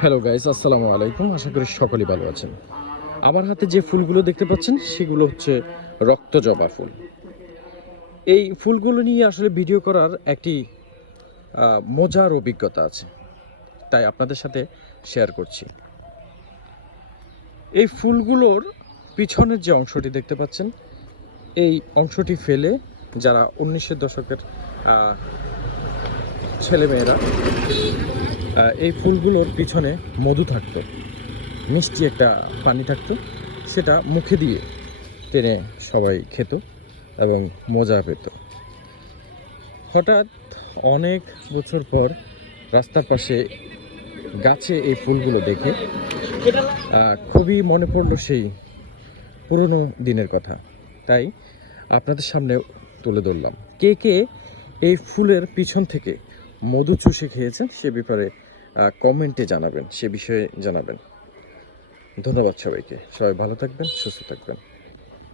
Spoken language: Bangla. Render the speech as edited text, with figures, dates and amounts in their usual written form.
হ্যালো গাইস, আসসালামু আলাইকুম। আশা করি সকলেই ভালো আছেন। আমার হাতে যে ফুলগুলো দেখতে পাচ্ছেন সেগুলো হচ্ছে রক্তজবা ফুল। এই ফুলগুলো নিয়ে আসলে ভিডিও করার একটি মজার অভিজ্ঞতা আছে, তাই আপনাদের সাথে শেয়ার করছি। এই ফুলগুলোর পিছনের যে অংশটি দেখতে পাচ্ছেন, এই অংশটি ফেলে যারা 1900 দশকের ছেলেমেয়েরা এই ফুলগুলোর পিছনে মধু থাকতো, মিষ্টি একটা পানি থাকতো, সেটা মুখে দিয়ে টেনে সবাই খেত এবং মজা পেত। হঠাৎ অনেক বছর পর রাস্তার পাশে গাছে এই ফুলগুলো দেখে খুবই মনে পড়লো সেই পুরনো দিনের কথা। তাই আপনাদের সামনে তুলে ধরলাম। কে কে এই ফুলের পিছন থেকে মধু চুষে খেয়েছেন সে ব্যাপারে কমেন্টে জানাবেন, সে বিষয়ে জানাবেন। ধন্যবাদ সবাইকে। সবাই ভালো থাকবেন, সুস্থ থাকবেন।